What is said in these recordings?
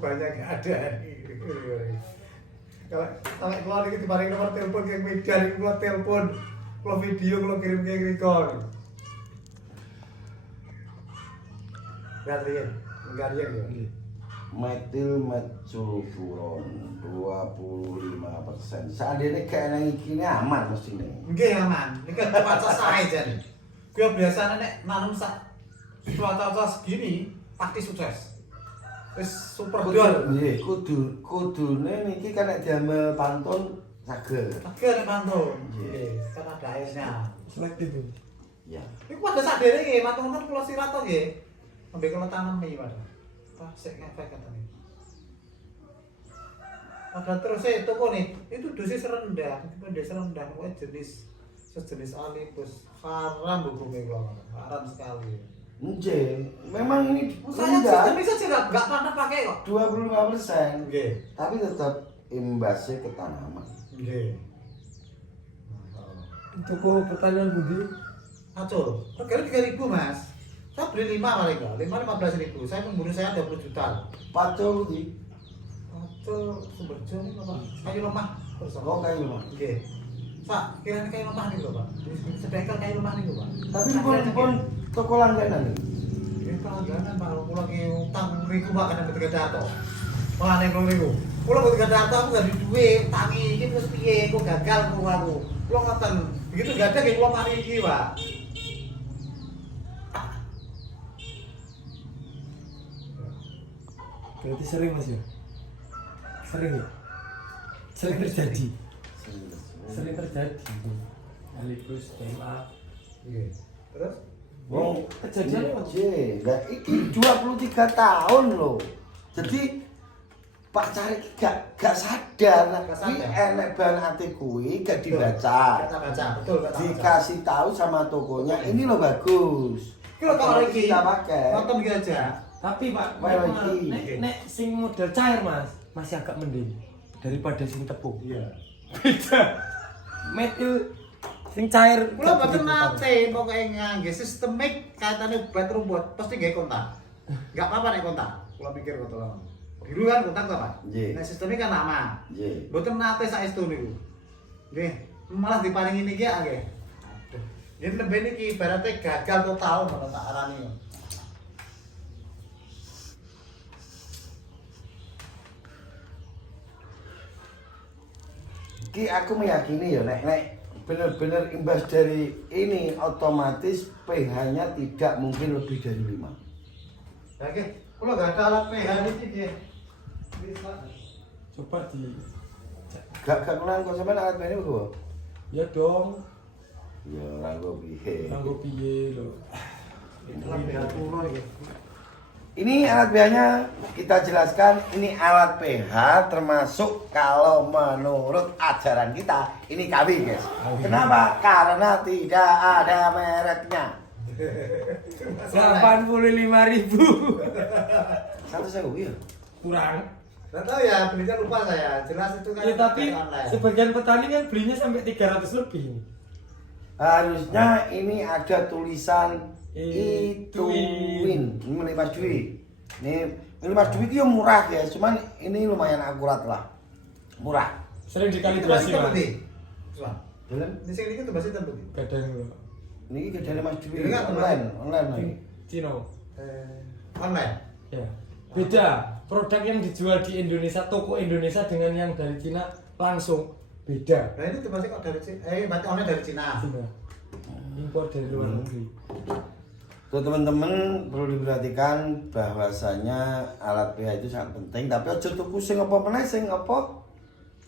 banyak keadaan. Kalau sampai keluar iki diparing nomor telepon ke media iki kula telepon, kula video kula kirim ke Riko. Garian, garian ya. Metil metsulfuron 25%. Seandainya kayak nang iki aman mesti nih. Nggih aman. Iki cuaca sae jane. Kuwi biasane nek nanam sak cuaca segini pasti sukses. Wis super dol. Nggih, kudune niki kan nek diambil pantun saged. Saged nek pantun. Nggih, kan ada airnya. Selektif itu. Ya. Iku pada sadere nggih, mateng-mateng kula sirat to nggih. Ambil kula tanam iki, Mas. Wah, sik ngefek katanya. Ada terus toko nih, itu dosis rendah, dosis rendah, jenis sejenis alipus, haram hukumnya kalau haram sekali. Nggih, memang ini Saya sistem bisa sih nggak pernah pakai kok. 25%. Nggih. Tapi tetap imbasnya ke tanaman. Nggih. Toko pertanian budi. Acul, harganya 3.000 Mas. Saya beli 5 paling enggak, 15.000. Saya pembunuh saya 20 juta. Pacul di. Acul Sumberjo ini apa? Kayu lemah. Terus Oh kayu mah. Nggih. Pak, kira-kira kayu lemah nih lho, Pak. Sedekah kayu lemah nih lho, Pak. Tapi pun toko langganan. Ini pelangganan Pak, kula ki utang niku Pak kadang ketika dato. Malah nek niku. Kula ketika dato aku gak duwe duit, tangi iki terus piye, kok gagal kok aku. Kula ngoten. Begitu gak ada nggih kula mari iki, Pak. Berarti sering Mas ya? Sering ya? Sering terjadi. Sering terjadi. Alipus, DMA. Nggih. Terus Wong Kejadiannya Mas. Lah iki 23 tahun loh. Jadi Pak Cari gak sadar, ini enek bahan ati kuwi gak dibaca. kata baca, betul kata baca. Dikasih tahu sama tokonya, ini loh bagus. Kalau kalau iki kita pakai. nonton iki aja. Tapi Pak, Well, nek sing model cair Mas, masih agak mending daripada sing tepung. Iya. Beda. Metil sing cair. Kula mboten nate pokoke ngangge sistemik kaitane obat rumput pasti nggih kontak. Enggak apa-apa nek kontak. Kula mikir kok tolong. Biru kan kontak to, Pak? Nggih. Nek sistemik kan nama. Nggih. Mboten nate saestu niku. Nggih, malah diparingi niki ya nggih. Aduh. Yen lebih niki ibaratnya gagal total menurut tak arani. Ki aku meyakini ya nek bener-bener imbas dari ini otomatis pH-nya tidak mungkin lebih dari 5. Ya nggih, kula gak ada alat pH niki nggih. Bisa. Coba di Gak kenal kok sampean alat ini kok. ya dong. Ya ora kok piye. Kanggo piye lho. Alat pH kula iki. Ini alat pH-nya kita jelaskan, ini alat pH termasuk kalau menurut ajaran kita ini KB guys. Kenapa? Karena tidak ada mereknya. 85.000. Satu saya ya. Kurang. Gak tahu ya, belinya lupa saya. Jelas itu kan Ya tapi dari online. sebagian petani kan belinya sampai 300 lebih. Harusnya ini ada tulisan Ituin. Ituin. Ini Mas Dwi. Ini Mas Dwi itu yang murah guys, cuman ini lumayan akurat lah. Murah. Sering Itu dikalibrasi bahasa Mas. Tembe. Coba. Dalam Di sini itu bahasa Tembe. Kadang lho. ini dari Mas Dwi Ini kan online lagi. Cino. Online. Ya. Beda. Produk yang dijual di Indonesia, toko Indonesia dengan yang dari Cina langsung beda. Nah ini bahasa kok dari Cina. Berarti online dari Cina. Cina. Impor dari luar negeri. Tuh teman-teman perlu diperhatikan bahwasanya alat pH itu sangat penting, tapi aja tuku sing apa meneh sing apa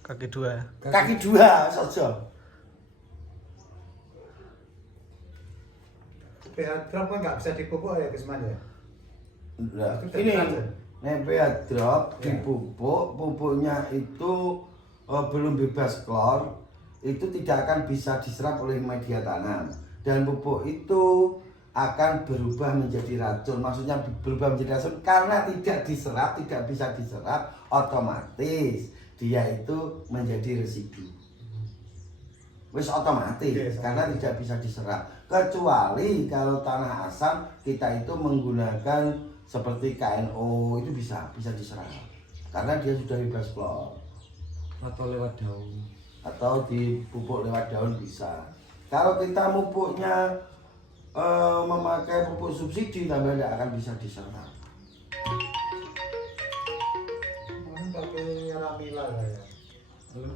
Kaki dua. kaki dua saja. pH drop kan nggak bisa dipupuk ya Gusman ya. Nah, Itu ini aja. pH drop Ya. dipupuk, pupuknya itu belum bebas klor, itu tidak akan bisa diserap oleh media tanam, dan pupuk itu akan berubah menjadi racun. Maksudnya berubah menjadi racun karena tidak diserap, tidak bisa diserap, otomatis dia itu menjadi residu. Wis otomatis Yes, karena tidak bisa diserap. Kecuali kalau tanah asam kita itu menggunakan seperti KNO itu bisa diserap. karena dia sudah bebas klor. Atau lewat daun. Atau dipupuk lewat daun bisa. Kalau kita pupuknya memakai pupuk subsidi, tambah tidak akan bisa diserap. Kemarin pakai Ramila ya. Halo.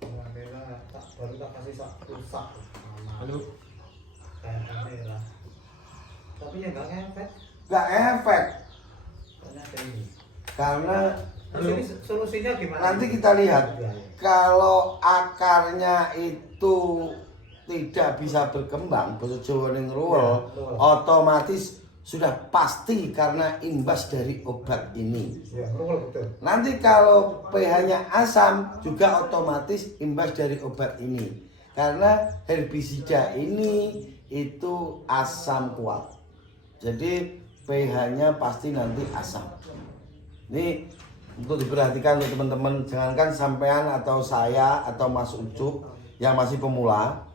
Ramila baru tak kasih sak. Halo. Kayak Ramila. Tapi ya nggak ngefek. Nggak efek, Ternyata ini. karena Terus ini solusinya gimana? nanti kita lihat. Kalau akarnya itu tidak bisa berkembang, bahasa Jawa ning ruwel, otomatis sudah pasti karena imbas dari obat ini. Ya, betul. Nanti kalau pH-nya asam juga otomatis imbas dari obat ini. Karena herbisida ini itu asam kuat. Jadi pH-nya pasti nanti asam. Ini untuk diperhatikan untuk teman-teman, jangankan sampean atau saya atau Mas Ucup yang masih pemula.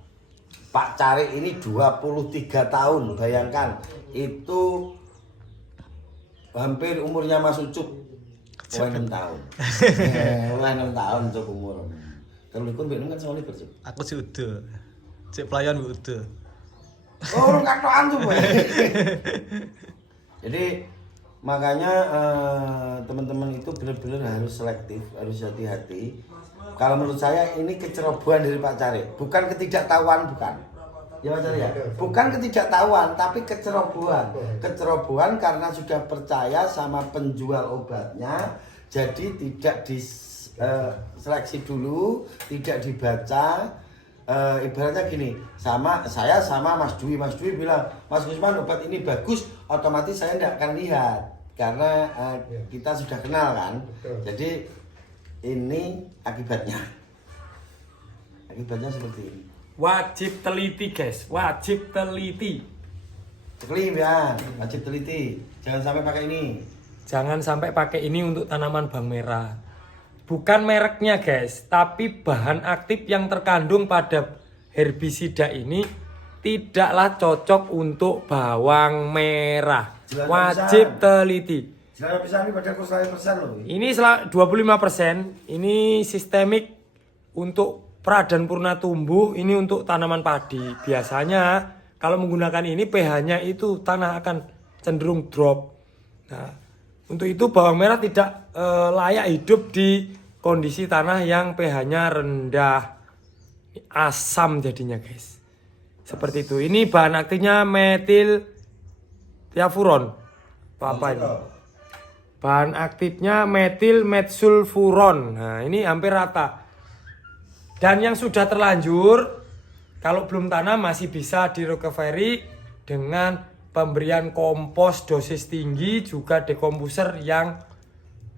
Pak Cari ini 23 tahun, bayangkan itu hampir umurnya Mas Ucup. Wah 6 tahun. Wah 6 tahun untuk umur. Kalau ikut bener kan soalnya kerja. Aku sih udah. Cek pelayan gue udah. Oh, lu katoan tuh, Pak. Jadi makanya teman-teman itu benar-benar harus selektif, harus hati-hati. Kalau menurut saya ini kecerobohan dari Pak Cari, bukan ketidaktahuan, bukan. Ya Pak Cari ya, bukan ketidaktahuan, tapi kecerobohan. Kecerobohan karena sudah percaya sama penjual obatnya, jadi tidak diseleksi dulu, tidak dibaca. Ibaratnya gini, saya sama Mas Dwi bilang, Mas Gusman obat ini bagus, otomatis saya tidak akan lihat karena kita sudah kenal kan. Jadi ini akibatnya seperti ini. Wajib teliti guys, wajib teliti. Ceklim ya, wajib teliti, jangan sampai pakai ini. Jangan sampai pakai ini untuk tanaman bawang merah. Bukan mereknya guys, tapi bahan aktif yang terkandung pada herbisida ini tidaklah cocok untuk bawang merah. Wajib teliti. Jelas bisa ini pada kurs 100% loh. Ini 25%, ini sistemik untuk pra dan purna tumbuh, ini untuk tanaman padi. Biasanya kalau menggunakan ini pH-nya itu tanah akan cenderung drop. Nah, untuk itu bawang merah tidak layak hidup di kondisi tanah yang pH-nya rendah, asam jadinya guys. Seperti itu. Ini bahan aktifnya metil tiafuron. Apa ini? Bahan aktifnya metil metsulfuron. Nah, ini hampir rata. Dan yang sudah terlanjur, kalau belum tanam masih bisa di recovery dengan pemberian kompos dosis tinggi, juga dekomposer yang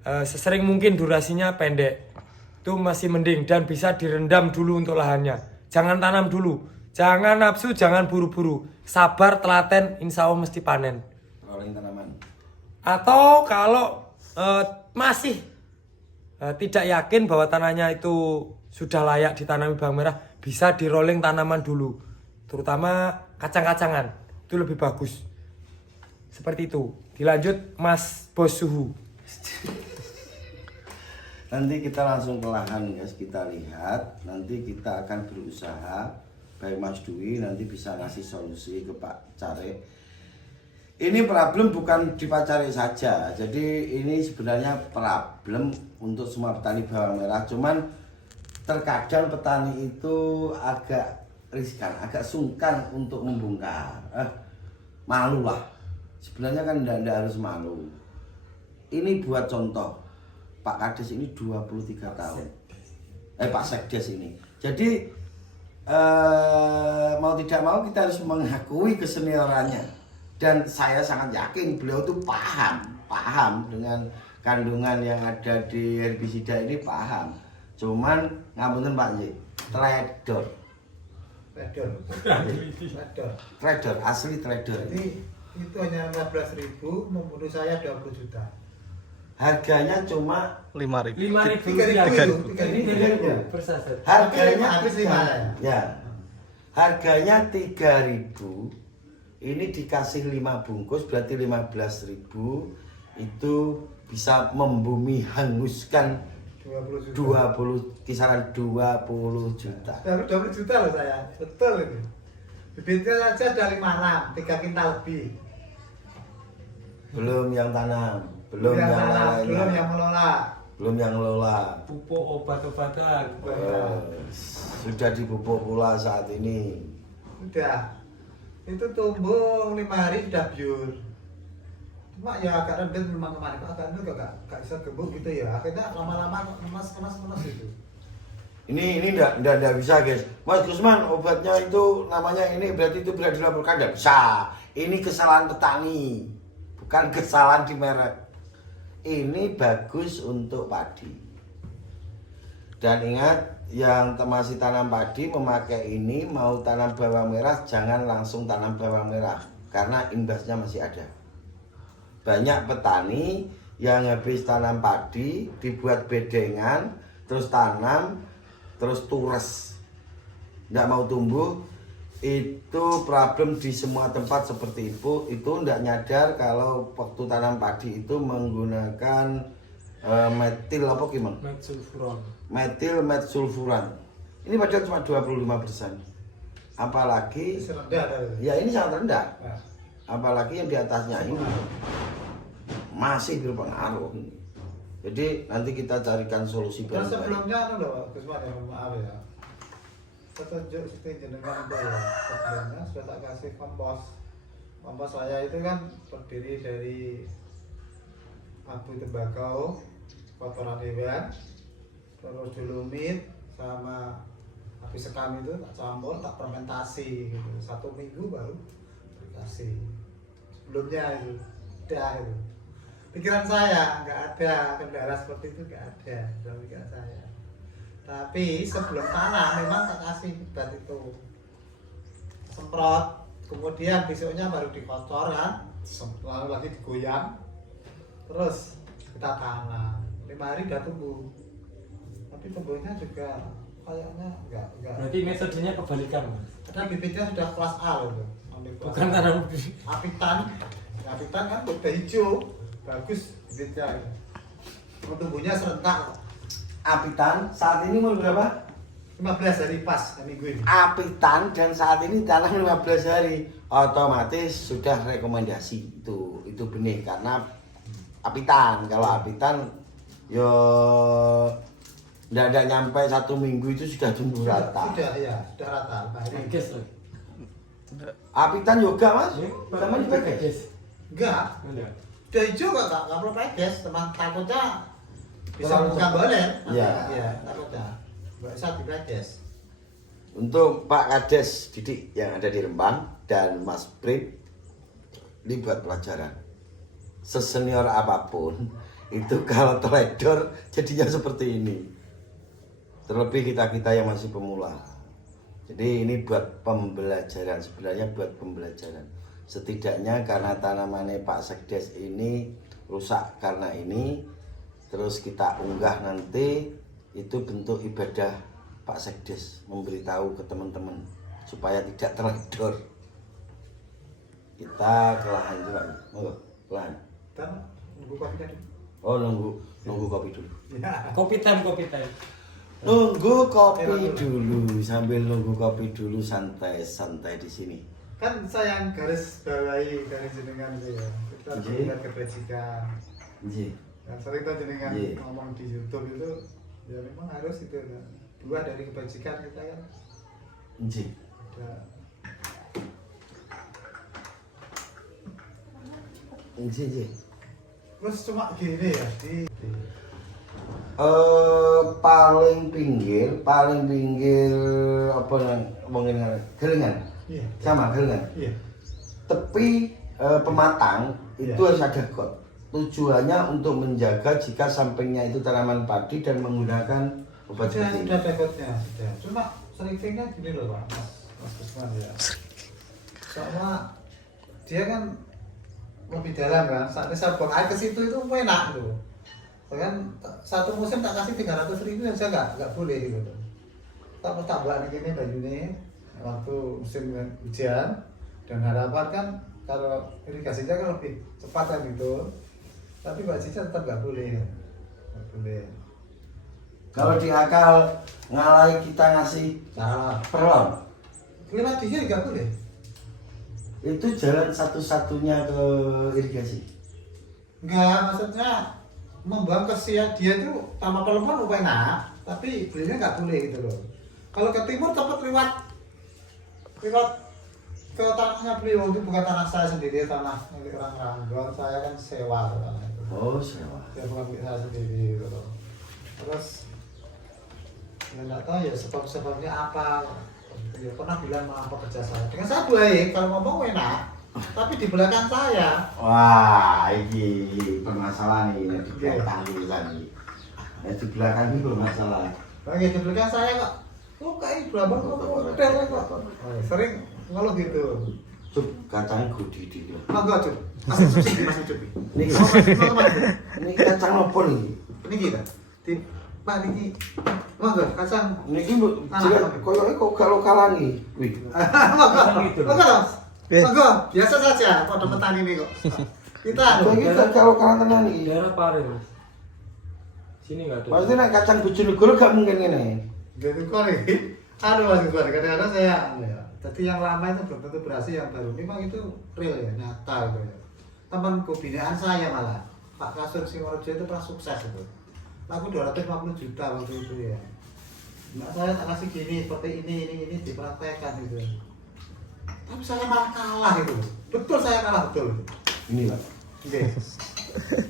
sesering mungkin durasinya pendek. Itu masih mending dan bisa direndam dulu untuk lahannya. Jangan tanam dulu, jangan nafsu, jangan buru-buru. Sabar, telaten, insya Allah mesti panen. Rolling tanaman. Atau kalau masih tidak yakin bahwa tanahnya itu sudah layak ditanami bawang merah, bisa di rolling tanaman dulu. Terutama kacang-kacangan, itu lebih bagus. Seperti itu. Dilanjut Mas Bos Suhu. Nanti kita langsung ke lahan guys, kita lihat. Nanti kita akan berusaha, baik Mas Dwi nanti bisa ngasih solusi ke Pak Cari. Ini problem bukan di Pak Cari saja, jadi ini sebenarnya problem untuk semua petani bawang merah. Cuman terkadang petani itu agak riskan, agak sungkan untuk membongkar. Malu lah. Sebenarnya kan tidak harus malu. Ini buat contoh, Pak Kades ini 23 tahun. Pak Sekdes ini. Jadi mau tidak mau kita harus mengakui keseniorannya. Dan saya sangat yakin beliau tuh paham dengan kandungan yang ada di herbisida ini, paham. Cuman ngapunten Pak Y, trader, asli trader. Jadi itu hanya 14.000, membunuh saya 20 juta. Harganya cuma 5.000. 5.000 Ini per saset. harganya habis 5 ya. Harganya 3.000. Ini dikasih 5 bungkus berarti 15.000. Itu bisa membumi hanguskan 20 juta. 20 kisaran 20 juta. Baru 20 juta loh saya, betul itu. Bibitnya saja ada 5 3 kintal lebih. Belum yang tanam, belum yang tanam, lainnya, belum yang mengelola. belum yang ngelola. Pupuk obat-obatan. Sudah dipupuk pula saat ini. Udah. Itu tumbuh 5 hari sudah biur. Cuma ya agak rendah memang kemarin agak rendah gak bisa gebuk gitu ya. Akhirnya lama-lama kemas itu. Ini enggak bisa guys. Mas Gusman, obatnya itu namanya ini berarti itu berarti dilaporkan enggak bisa. Ini kesalahan petani, bukan kesalahan di merek. Ini bagus untuk padi. Dan ingat, yang masih tanam padi memakai ini mau tanam bawang merah jangan langsung tanam bawang merah karena imbasnya masih ada. Banyak petani yang habis tanam padi dibuat bedengan terus tanam terus tures nggak mau tumbuh. Itu problem di semua tempat seperti itu nggak nyadar kalau waktu tanam padi itu menggunakan metil apa gimana? Metil-metsulfuran. Ini padahal cuma 25%. Apalagi Rendah ya ini sangat rendah. Nah. Apalagi yang di atasnya ini masih berpengaruh. Jadi nanti kita carikan solusi Terus baru. sebelumnya loh, Gusman ya, maaf ya. Petunjuk seperti jenengan itu ya. Sebelumnya sudah tak kasih kompos. Kompos saya itu kan terdiri dari abu tembakau, kotoran hewan, terus dolomit sama api sekam itu tak campur, tak fermentasi gitu. 1 minggu baru dikasih. Sebelumnya itu udah itu. Pikiran saya nggak ada kendala seperti itu, nggak ada dalam pikiran saya. Tapi sebelum tanam memang tak kasih obat itu, semprot, kemudian besoknya baru dikocor kan, lalu lagi digoyang, terus kita tanam. 5 hari udah tumbuh, tapi tumbuhnya juga kayaknya enggak. Berarti metodenya kebalikan, Mas. Karena bibitnya sudah kelas A loh, Bukan tanam apitan kan udah hijau, bagus bibitnya. Tumbuhnya serentak. Apitan saat ini umur berapa? 15 hari pas minggu ini. Apitan dan saat ini tanam 15 hari otomatis sudah rekomendasi itu benih karena apitan. Kalau apitan yo tidak nyampe 1 minggu itu sudah tumbuh rata. Sudah rata. Pages loh. Apitan yoga mas, sama juga guys. Enggak. Udah hijau nggak perlu pages, teman takutnya bisa Terlalu buka bolen. Iya. Iya, takutnya. Nggak usah dipages. Untuk Pak Kades Didik yang ada di Rembang dan Mas Prit, ini buat pelajaran. Sesenior apapun itu kalau teledor jadinya seperti ini. Terlebih kita yang masih pemula. Jadi ini buat pembelajaran, sebenarnya buat pembelajaran. Setidaknya karena tanamannya Pak Sekdes ini rusak karena ini, terus kita unggah nanti itu bentuk ibadah Pak Sekdes memberitahu ke teman-teman supaya tidak teledor. Kita ke lahan juga, ke lahan. Dan nunggu kopi tadi. Oh nunggu kopi dulu. Ya. Kopi time. Nunggu kopi dulu, sambil nunggu kopi dulu santai di sini. Kan saya yang garis bawahi dari jenengan itu ya. Kita buat kebajikan. Iya. Yang sering tuh jenengan Iya. ngomong di YouTube itu ya memang harus itu kan. Buah dari kebajikan kita kan. Iya. Ada Iya. terus cuma gini ya Paling pinggir apa ngomongin gelengan. Iya. Sama gelengan. Iya. Tepi pematang itu Iya. harus ada got. Tujuannya untuk menjaga jika sampingnya itu tanaman padi dan menggunakan obat seperti ini. Sudah dekotnya sudah. Cuma seringnya gini loh Pak, Mas Gusman ya. Soalnya dia kan lebih dalam kan. Saat saya buang air ke situ itu enak loh. Kan satu musim tak kasih 300.000 yang saya nggak boleh gitu. Tak tambahan ini bajunya waktu musim hujan dan harapan kan kalau irigasinya kan lebih cepat kan gitu. Tapi Mbak Cica tetap nggak boleh. Nggak boleh. Kalau di akal ngalahi kita ngasih Salah. perlon, Lewat dia nggak boleh. itu jalan satu-satunya ke irigasi. Enggak, maksudnya membuang kesia dia itu tanpa telepon lupa enak, tapi belinya nggak boleh gitu loh. Kalau ke timur cepat lewat ke tanahnya beliau, itu bukan tanah saya sendiri, tanah milik orang Ranggon, saya kan sewa ke tanah itu. Oh, sewa. Ya bukan milik saya sendiri gitu loh. Terus ya nggak tahu ya sebabnya apa. Ya pernah bilang sama pekerja saya, dengan saya baik kalau ngomong enak, tapi di belakang saya. Wah, ini permasalahan ini di belakang ini. Di belakang ini bermasalah. Bagi di belakang saya kok, kayak belabang kok model kok. Sering kalau gitu. Cuk, kacang gudi di. Enggak, Cuk. Masih suci, masih cuci. Ini kacang apa nih? Ini kita. Di Pak ini. Enggak, kacang. Niki jika koyoke kok kalau kalangi. Wih. Enggak, enggak, biasa saja pada petani ini kok. Kita Kita kalau kalang tenan iki. Daerah Pare, Mas. Sini nggak ada. Maksudnya nek kacang Bojonegoro gak mungkin ngene. gitu kok nih. Aduh Mas Iqbal, kadang-kadang saya jadi yang lama itu belum tentu berhasil, yang baru memang itu real ya, nyata gitu ya. Temanku binaan saya malah Pak Kasur Singorojo itu pernah sukses itu. Aku 250 juta waktu itu ya. Nah, saya tak kasih gini, seperti ini dipraktekkan gitu. Tapi saya malah kalah gitu. Betul saya kalah betul. Ini, Pak. Oke.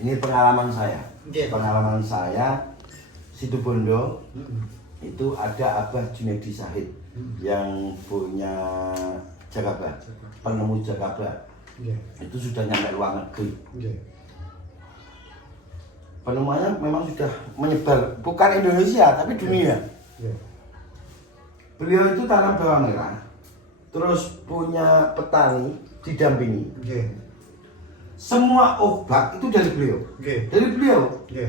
Ini pengalaman saya. Oke. Pengalaman saya Situbondo itu ada Abah Junaidi Sahid yang punya Jakaba, penemu Jakaba. Oke. Itu sudah nyampe luar negeri. Oke. Penemuannya memang sudah menyebar, bukan Indonesia tapi dunia. Oke. Beliau itu tanam bawang merah, terus punya petani didampingi. Oke. Semua obat itu dari beliau, Oke. dari beliau Oke.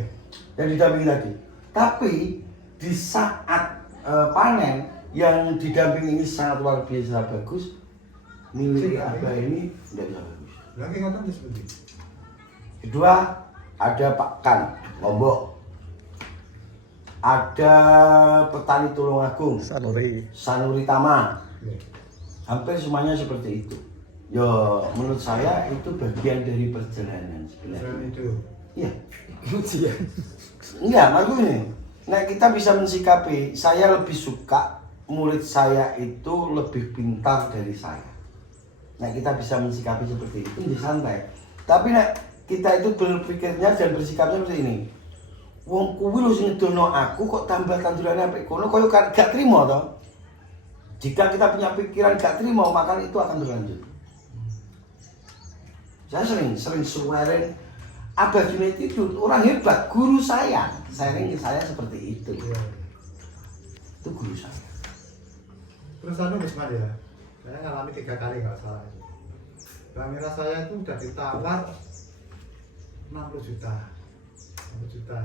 yang didampingi tadi. Tapi di saat panen yang didampingi ini sangat luar biasa bagus, milik Abah ini tidak bisa bagus. Lagi ngotot seperti. Kedua ada Pak Kan Lombok, ada petani Tulungagung Sanuri Tama, hampir semuanya seperti itu. Ya menurut saya itu bagian dari perjalanan sebenarnya. Itu. Iya. Ujian. Enggak, maksudnya nah kita bisa mensikapi, saya lebih suka murid saya itu lebih pintar dari saya. Nah kita bisa mensikapi seperti itu, jadi santai. Tapi nek kita itu berpikirnya dan bersikapnya seperti ini. Wong kuwi lho sing ngedono aku kok tambah tandurane apik kono koyo gak trimo to. Jika kita punya pikiran gak trimo, maka itu akan berlanjut. Saya sering sharing Abah Junaidi itu orang hebat, guru saya. Sharing ke saya seperti itu. Iya. Itu guru saya. Terus anu Wisman ya, saya ngalami 3 kali nggak salah itu. Bawang merah saya itu udah ditawar 60 juta. 60 juta.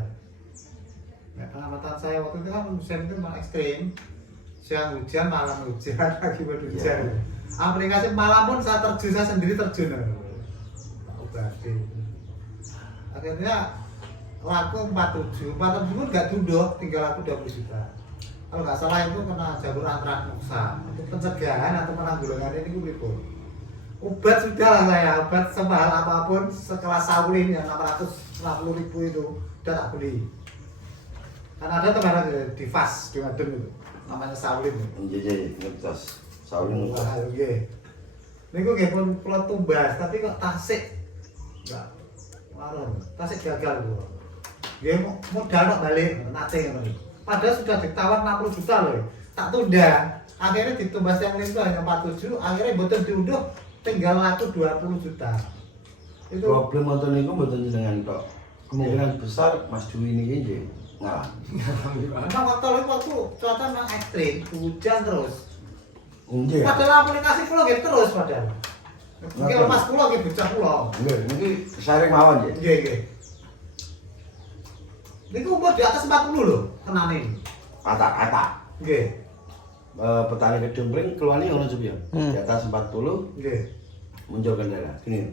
Nah, pengamatan saya waktu itu kan musim itu memang ekstrim. Siang hujan, malam hujan, pagi hujan. Aplikasi malam pun saya terjun, saya sendiri terjun. Tak obati. Akhirnya laku 47 pun nggak tunduk, tinggal laku 20 juta. Kalau nggak salah itu kena jalur antraknosa. Untuk pencegahan atau penanggulangan ini gue pun. Obat sudah lah saya, obat semahal apapun sekelas Saulin yang 660.000 itu udah tak beli. Karena ada teman di FAS di Madun itu, namanya Saulin. Jadi ngetes, Saulin ngetes. Wah, oke. Ini gue pun pulau Tumbas, tapi kok Tasik nggak marah, Tasik gagal gue. Dia modal nak balik, nanti yang padahal sudah ditawar 60 juta loh, tak tunda. Akhirnya ditumbas yang lain itu hanya 47, akhirnya betul diunduh tinggal laku 20 juta. Itu Problem nonton itu betul dengan tok. Kemungkinan besar Mas Dwi ini aja ngalah. memang waktu cuaca memang ekstrim, hujan terus. Enggak. Padahal aplikasi pulau gitu terus padahal. Mungkin lemas pulau gitu, bocah pulau. Enggak, ini sharing mawon ya. Iya. Ini umur di atas 40 loh, kenane ini. Kata. Nggih. Petani kedembring keluarnya ono coba ya. Di atas 40 Nggih. muncul kendala. Gini.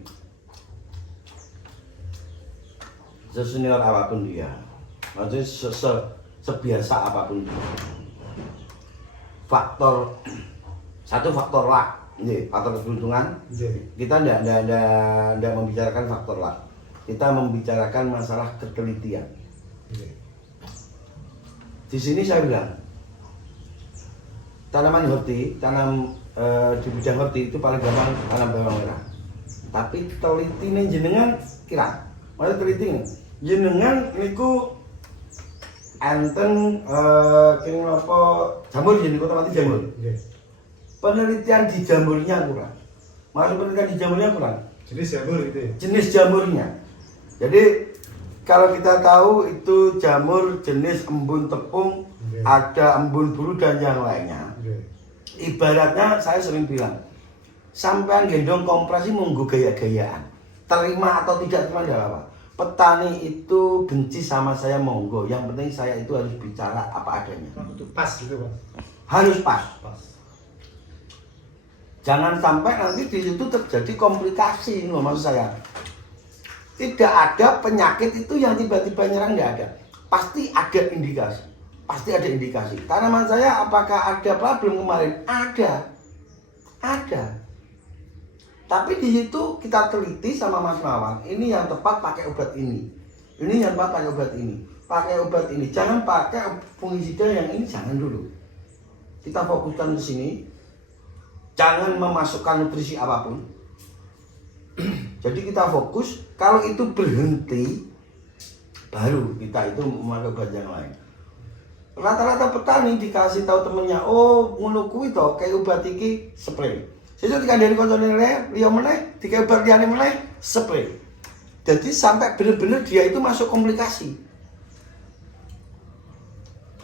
sesenior apapun dia, maksudnya sebiasa apapun dia. Satu faktor luck, faktor keberuntungan. Kita tidak membicarakan faktor luck, kita membicarakan masalah ketelitian. Di sini saya bilang tanaman horti, di bidang horti itu paling gampang tanam bawang merah. Tapi teliti nih jenengan kira, maksudnya teliti nih jenengan niku enten kini apa jamur jadi kota mati jamur. Penelitian di jamurnya kurang. Maksud penelitian di jamurnya kurang. Jenis jamur itu ya? Jenis jamurnya. Jadi kalau kita tahu itu jamur jenis embun tepung, ada embun bulu dan yang lainnya. Ibaratnya saya sering bilang, sampean gendong kompresi monggo gaya-gayaan. Terima atau tidak terima tidak apa-apa. Petani itu benci sama saya monggo. Yang penting saya itu harus bicara apa adanya. Itu pas gitu Pak? Harus pas. Pas. Jangan sampai nanti di situ terjadi komplikasi, loh maksud saya. Tidak ada penyakit itu yang tiba-tiba nyerang, tidak ada. Pasti ada indikasi. Pasti ada indikasi. Tanaman saya apakah ada problem kemarin? Ada. Tapi di situ kita teliti sama Mas Mawang, ini yang tepat pakai obat ini. Ini yang tepat pakai obat ini. Pakai obat ini. Jangan pakai fungisida yang ini, jangan dulu. Kita fokuskan ke sini. Jangan memasukkan nutrisi apapun. Jadi kita fokus, kalau itu berhenti, baru kita itu memakai obat yang lain. Rata-rata petani dikasih tahu temennya, oh ngono kuwi to kayak obat iki spray. Sesuk dikandani kancane liya meneh, dikai obat liyane meneh, spray. Jadi sampai bener-bener dia itu masuk komplikasi.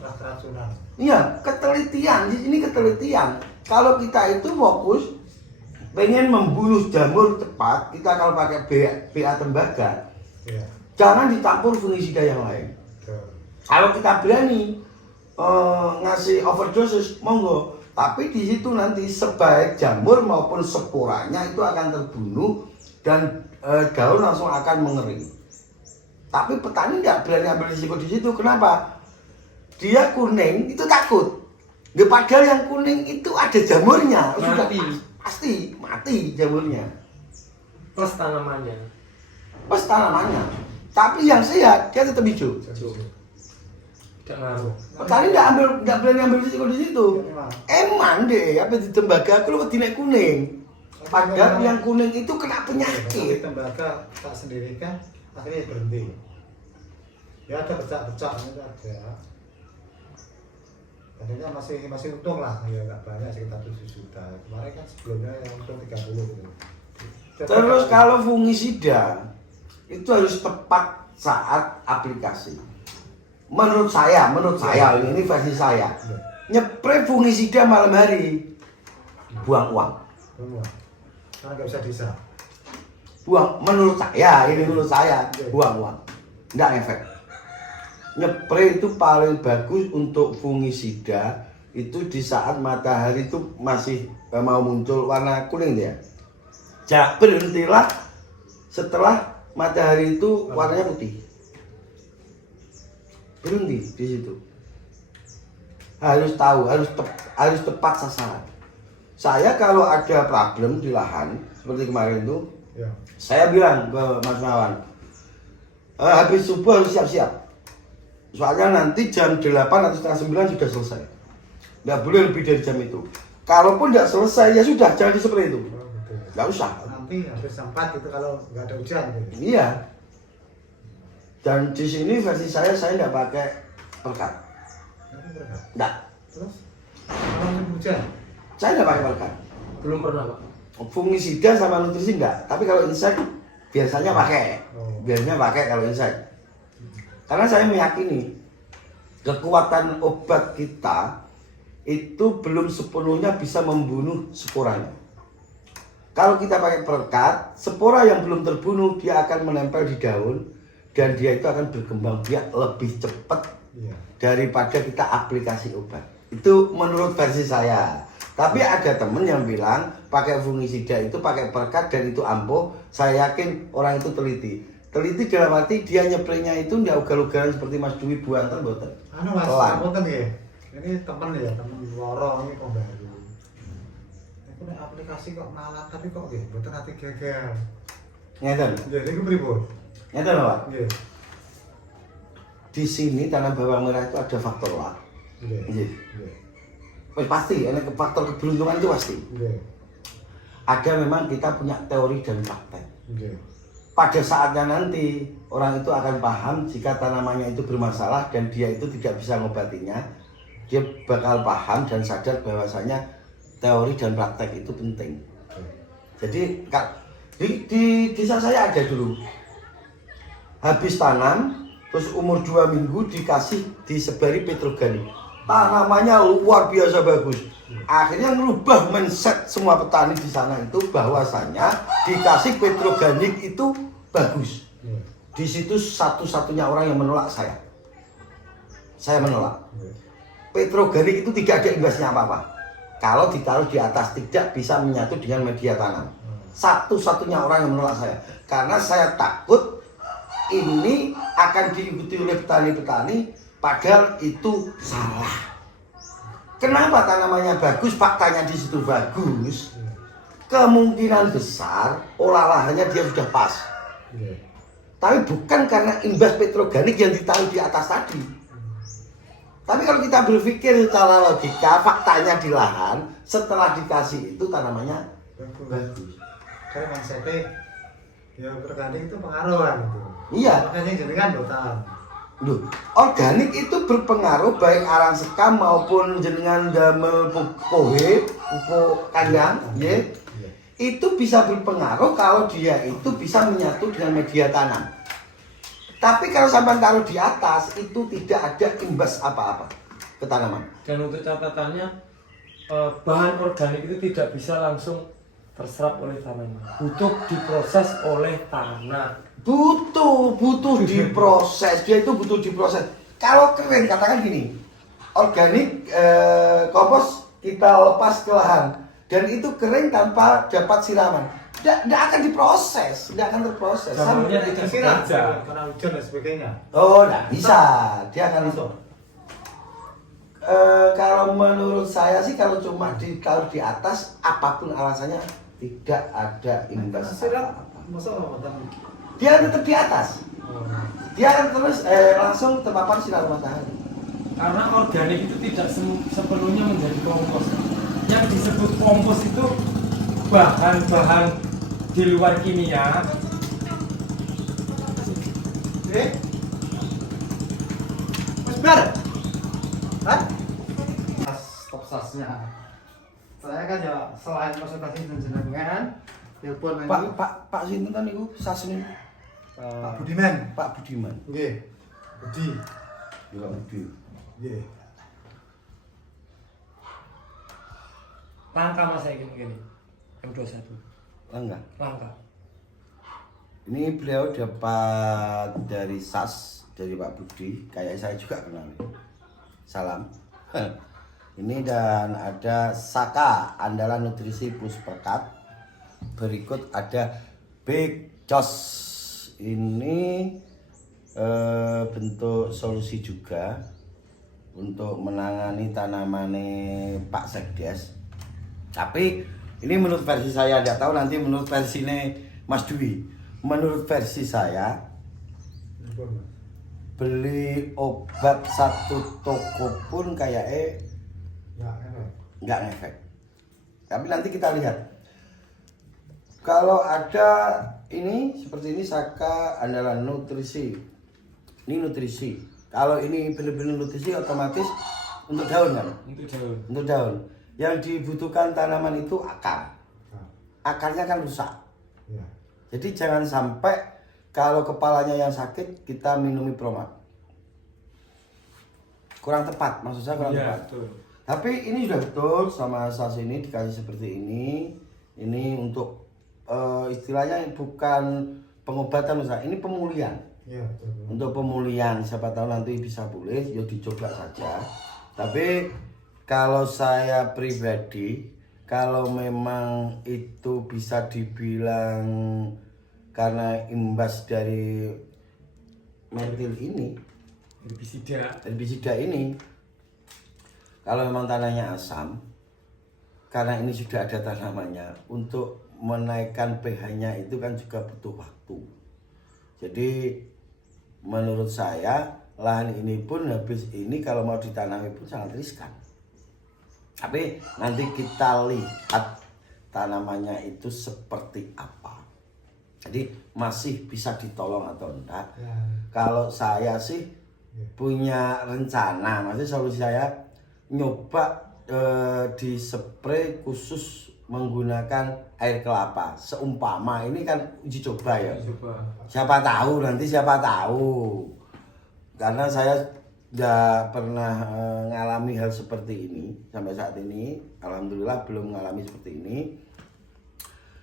Keracunan. Iya, ketelitian, di sini ketelitian. Kalau kita itu fokus pengen membunuh jamur cepat, kita kalau pakai BA tembaga, Ya. jangan ditampur fungisida yang lain. Kalau kita berani ngasih overdosis, monggo. Tapi di situ nanti sebaik jamur maupun sporanya itu akan terbunuh dan daun langsung akan mengering. Tapi petani nggak berani ambil risiko di situ. Kenapa? Dia kuning itu takut. Ya, padahal yang kuning itu ada jamurnya. Sudah pasti mati jamurnya. Plus tanamannya. Pas tanamannya. Tapi yang sehat dia tetap hijau. Tidak ngaruh. Petani nggak berani ambil risiko di situ. Emang deh, apa di tembaga aku lu naik kuning. Padahal yang kuning itu kena Tapi penyakit. tembaga tak sendiri kan akhirnya berhenti. Ya ada pecah-pecah itu ada. Akhirnya masih untung lah, ya nggak banyak sekitar 7 juta. Kemarin kan sebelumnya yang untung 30 gitu. Terus kalau fungisida itu harus tepat saat aplikasi. Menurut saya ini versi saya. Nyepray fungisida malam hari, buang uang. Semua. Karena nggak bisa desa. Menurut saya, buang uang. Nggak efek. Nyepray itu paling bagus untuk fungisida itu di saat matahari itu masih mau muncul warna kuning dia. Berhentilah setelah matahari itu warnanya putih. Berhenti di situ. Harus tahu, harus tepat sasaran. Saya kalau ada problem di lahan seperti kemarin itu, Ya. saya bilang ke Mas Mawan, habis subuh harus siap-siap. Soalnya nanti jam 8 atau setengah 9 sudah selesai. Nggak boleh lebih dari jam itu. Kalaupun nggak selesai ya sudah, jangan di-spray itu. Oh, gitu. Nggak usah. Nanti habis 4 itu kalau nggak ada hujan gitu. Iya. Dan di sini versi saya nggak pakai perekat. Nanti berapa? Nggak. Terus kalau musim hujan, Saya nggak pakai perekat. Belum pernah, Pak. Fungisida sama nutrisi nggak. Tapi kalau insect biasanya pakai. Oh. Biasanya pakai kalau insect. Karena saya meyakini kekuatan obat kita itu belum sepenuhnya bisa membunuh sporanya. Kalau kita pakai perekat, spora yang belum terbunuh dia akan menempel di daun dan dia itu akan berkembang biak lebih cepat iya. daripada kita aplikasi obat. Itu menurut versi saya. Tapi ada temen yang bilang pakai fungisida itu pakai perekat dan itu ampuh. Saya yakin orang itu teliti. Teliti dalam arti dia nyepraynya itu nggak ugal-ugalan seperti Mas Dwi buatan boten. Anu Mas, Pelan. punten nggih. Ini temen ya, temen loro ini pembaru. Aku nek aplikasi kok malah tapi kok nggih mboten ati gagal. Ngeten. Nggih, niku pripun? Ngeten lho, Pak. Nggih. Di sini tanam bawang merah itu ada faktor luck. Nggih. Nggih. Nggih. Wes pasti, ada faktor keberuntungan itu pasti. Nggih. Ada memang kita punya teori dan praktek. Nggih. Pada saatnya nanti orang itu akan paham jika tanamannya itu bermasalah dan dia itu tidak bisa ngobatinya, dia bakal paham dan sadar bahwasanya teori dan praktek itu penting. Jadi di desa saya ada dulu, habis tanam terus umur 2 minggu dikasih disebari petroganik, tanamannya luar biasa bagus. Akhirnya merubah mindset semua petani di sana itu bahwasanya dikasih petroganik itu bagus. Di situ satu-satunya orang yang menolak saya. Saya menolak. Petroganik itu tidak ada imbasnya apa-apa. Kalau ditaruh di atas tidak bisa menyatu dengan media tanam. Satu-satunya orang yang menolak saya. Karena saya takut ini akan diikuti oleh petani-petani padahal itu salah. Kenapa tanamannya bagus, faktanya di situ bagus, kemungkinan besar olahrahannya dia sudah pas. Tapi bukan karena imbas petroganik yang ditaruh di atas tadi. Tapi kalau kita berpikir secara logika, faktanya di lahan, setelah dikasih itu tanamannya bagus. Karena konsepnya ya organik itu pengaruh kan itu. Iya. Makanya jadi kan botan. Loh, organik itu berpengaruh baik arang sekam maupun jenengan damel pohe, pupuk kandang, ya. Itu bisa berpengaruh kalau dia itu bisa menyatu dengan media tanam. Tapi kalau sampai taruh di atas itu tidak ada imbas apa-apa ke tanaman. Dan untuk catatannya, bahan organik itu tidak bisa langsung terserap oleh tanaman. Butuh diproses oleh tanah. Butuh diproses. Dia itu butuh diproses. Kalau kering, katakan gini, organik kompos kita lepas ke lahan dan itu kering tanpa dapat siraman, tidak akan diproses, tidak akan terproses. Contohnya tidak Siram, bekerja. karena hujan dan sebagainya. Oh, tidak bisa. Dia akan itu. Kalau menurut saya sih kalau cuma ditaruh di atas, apapun alasannya tidak ada imbas. Siram, masa botan. Dia tetap di atas. Oh. Dia akan terus langsung terpapar sinar matahari. Karena organik itu tidak sepenuhnya menjadi kompos. Yang disebut kompos itu bahan-bahan di luar kimia. Mas Bar. Hah? Stop sasnya. Saya kan ya selain konsultasi dan jenengan, telepon lagi. Pak sinten kan niku sasune Pak Budiman. Pak Budiman. Nggih. Budi. Ya Budi. Nggih. Langka mas saya gini. M21. Langka. Langka. Ini beliau dapat dari SAS dari Pak Budi, kayak saya juga kenal. Salam. Ini dan ada Saka andalan nutrisi Pusperkat. Berikut ada Big Jos. Ini bentuk solusi juga untuk menangani tanamannya Pak Sekdes. Tapi ini menurut versi saya, tidak tahu nanti menurut versinya Mas Dwi. Menurut versi saya, beli obat satu toko pun kayaknya nggak ngefek. Tapi nanti kita lihat. Kalau ada ini seperti ini Saka andalan nutrisi. Ini nutrisi. Kalau ini benar-benar nutrisi otomatis untuk daun kan? Untuk daun. Untuk daun. Yang dibutuhkan tanaman itu akar. Akarnya kan rusak. Jadi jangan sampai kalau kepalanya yang sakit kita minumi Promat. Kurang tepat, maksud saya kurang tepat. Betul. Tapi ini sudah betul sama SAS ini dikasih seperti ini. Ini untuk istilahnya bukan pengobatan Ustaz, ini pemulihan. Iya, betul. Untuk pemulihan, siapa tahu nanti bisa pulih, ya dicoba saja. Tapi kalau saya pribadi, kalau memang itu bisa dibilang karena imbas dari metil ini, herbisida ini, kalau memang tanahnya asam, karena ini sudah ada tanamannya, untuk menaikkan pH-nya itu kan juga butuh waktu. Jadi menurut saya lahan ini pun habis ini kalau mau ditanami pun sangat riskan. Tapi nanti kita lihat tanamannya itu seperti apa. Jadi masih bisa ditolong atau enggak. Ya. Kalau saya sih punya rencana, maksudnya solusi saya nyoba di spray khusus menggunakan air kelapa. Seumpama ini kan uji coba ya. Siapa tahu nanti siapa tahu. Karena saya nggak pernah mengalami hal seperti ini sampai saat ini. Alhamdulillah belum mengalami seperti ini.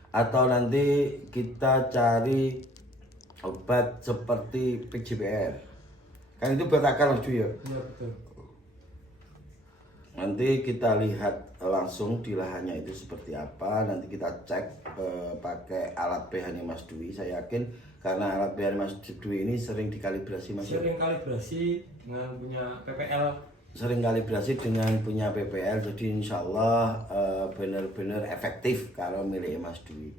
Atau nanti kita cari obat seperti PJBR. Kan itu buat akar Mas Dwi ya. Iya betul. Nanti kita lihat langsung di lahannya itu seperti apa. Nanti kita cek pakai alat pH-nya Mas Dwi. Saya yakin karena alat pH Mas Dwi ini sering dikalibrasi Mas. Sering kalibrasi dengan punya PPL. Sering kalibrasi dengan punya PPL. Jadi insya Allah benar-benar efektif kalau milik Mas Dwi.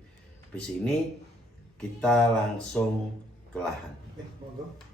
Di sini kita langsung ke lahan. Monggo.